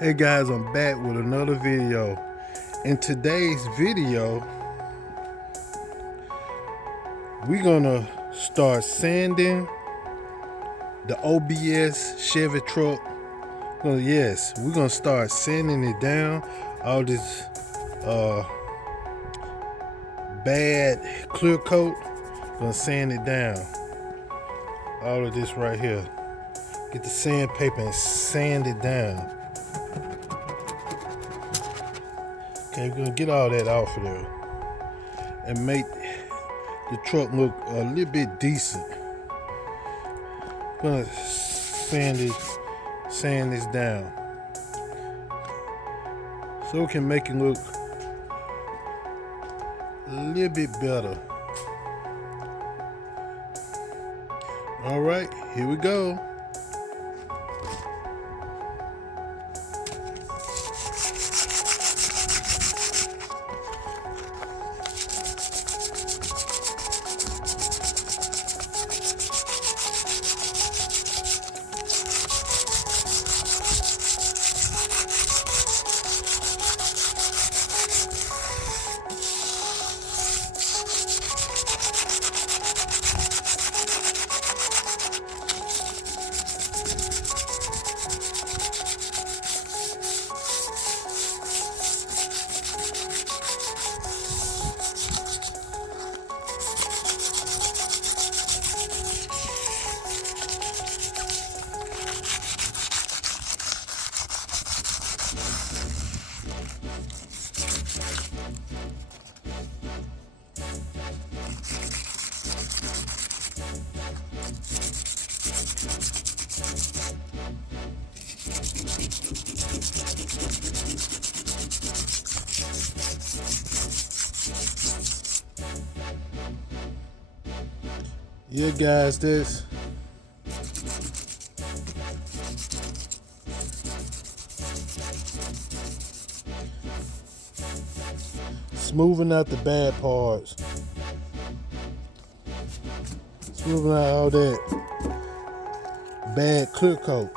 Hey guys, I'm back with another video. In today's video, we're gonna start sanding the OBS Chevy truck. Yes, we're gonna start sanding it down. All this bad clear coat, gonna sand it down. All of this right here. Get the sandpaper and sand it down. Okay, we're gonna get all that off of there and make the truck look a little bit decent. Gonna sand this down so we can make it look a little bit better. All right, here we go. Yeah, guys, this smoothing out the bad parts, smoothing out all that bad clear coat.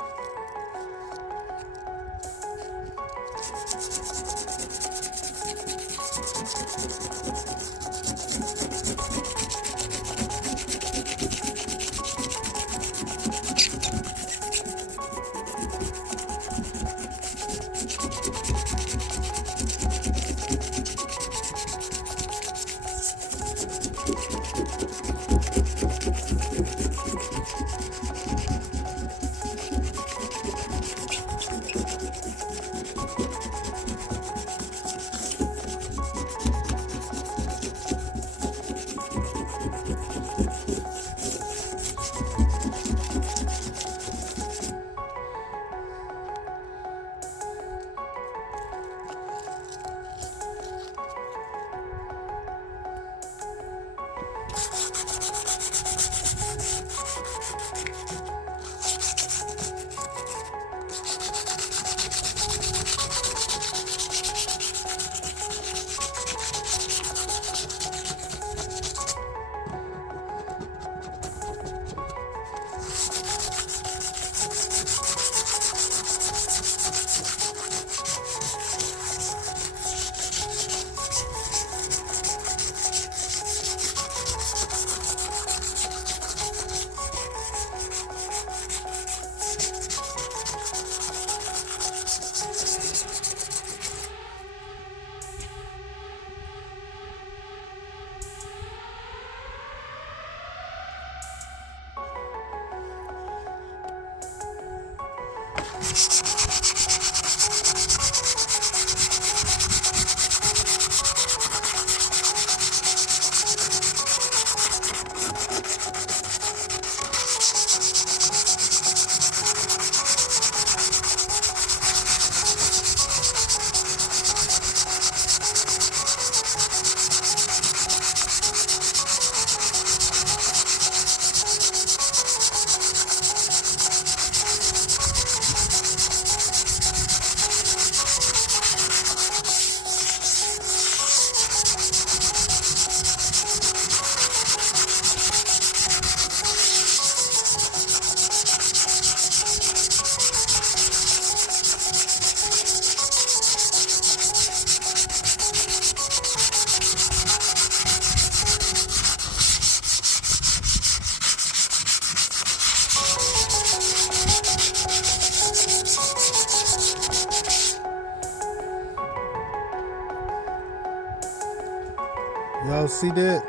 Y'all see that?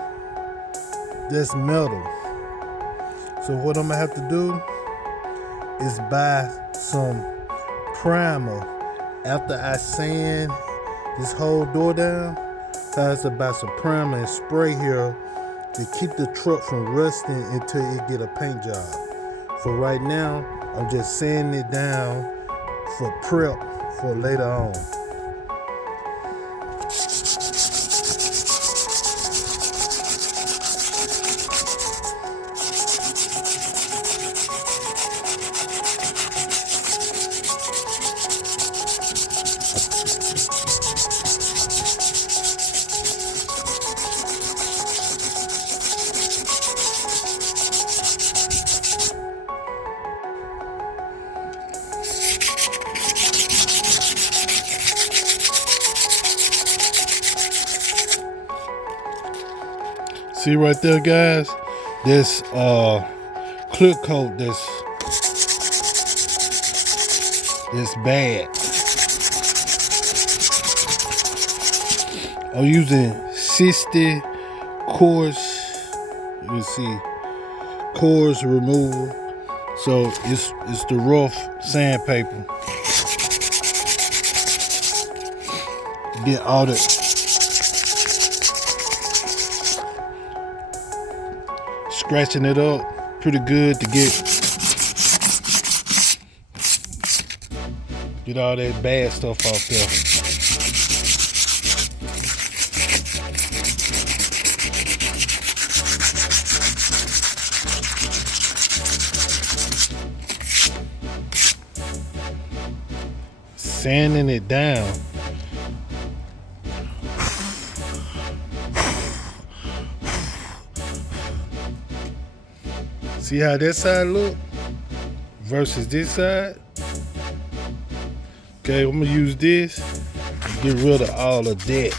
That's metal. So what I'm gonna have to do is buy some primer after I sand this whole door down. I have to buy some primer and spray here to keep the truck from rusting until it get a paint job. For right now, I'm just sanding it down for prep for later on. See right there, guys? This clear coat that's bad. I'm using 60 coarse, you see, coarse removal. So it's the rough sandpaper. Get all the scratching it up pretty good to get all that bad stuff off there. Sanding it down. See how that side look versus this side? Okay, I'm gonna use this and get rid of all of that.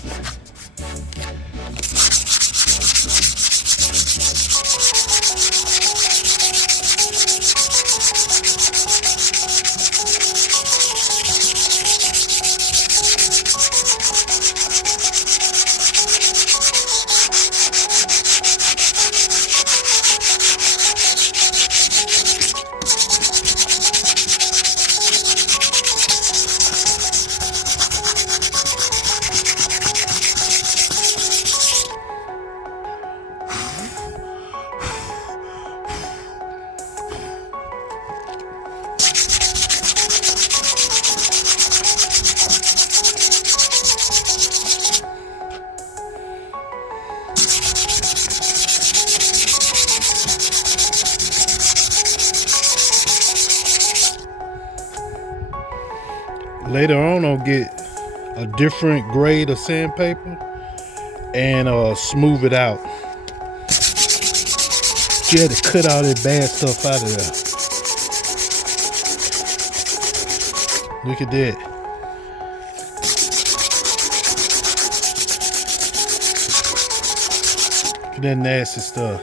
Later on, I'll get a different grade of sandpaper and smooth it out. You had to cut all that bad stuff out of there. Look at that. Look at that nasty stuff.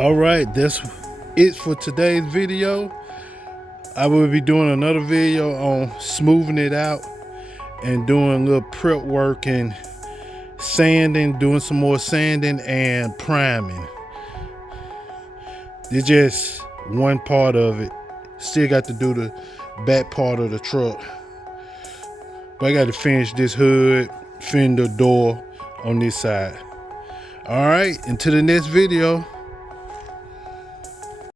All right, that's it for today's video. I will be doing another video on smoothing it out and doing a little prep work and sanding, doing some more sanding and priming. It's just one part of it. Still got to do the back part of the truck. But I got to finish this hood, fender, door on this side. All right, until the next video.